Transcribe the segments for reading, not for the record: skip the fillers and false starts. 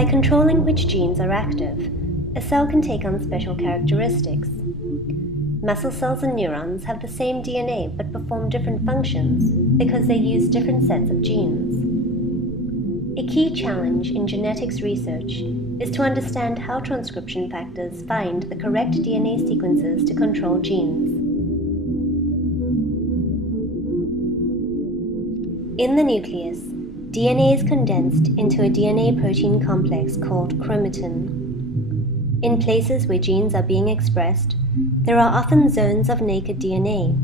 By controlling which genes are active, a cell can take on special characteristics. Muscle cells and neurons have the same DNA but perform different functions because they use different sets of genes. A key challenge in genetics research is to understand how transcription factors find the correct DNA sequences to control genes. In the nucleus, DNA is condensed into a DNA-protein complex called chromatin. In places where genes are being expressed, there are often zones of naked DNA.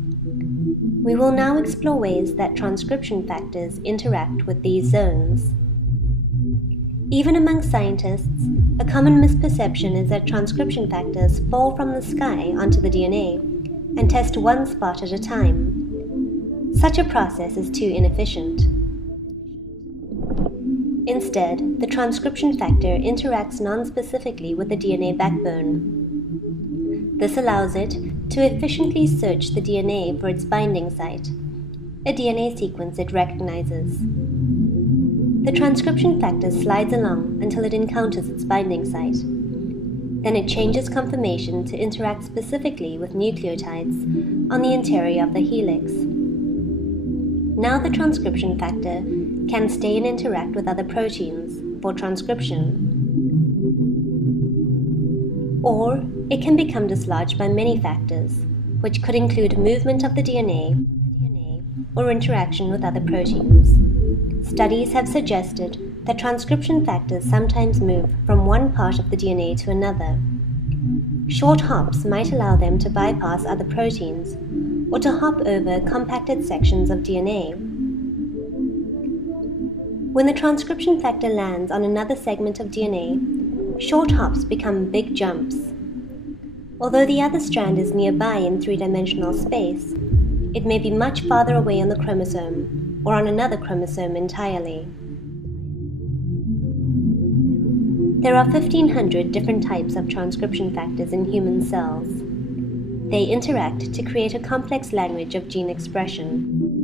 We will now explore ways that transcription factors interact with these zones. Even among scientists, a common misperception is that transcription factors fall from the sky onto the DNA and test one spot at a time. Such a process is too inefficient. Instead, the transcription factor interacts non-specifically with the DNA backbone. This allows it to efficiently search the DNA for its binding site, a DNA sequence it recognizes. The transcription factor slides along until it encounters its binding site. Then it changes conformation to interact specifically with nucleotides on the interior of the helix. Now the transcription factor can stay and interact with other proteins for transcription. Or it can become dislodged by many factors, which could include movement of the DNA or interaction with other proteins. Studies have suggested that transcription factors sometimes move from one part of the DNA to another. Short hops might allow them to bypass other proteins or to hop over compacted sections of DNA. When the transcription factor lands on another segment of DNA, short hops become big jumps. Although the other strand is nearby in three-dimensional space, it may be much farther away on the chromosome or on another chromosome entirely. There are 1,500 different types of transcription factors in human cells. They interact to create a complex language of gene expression.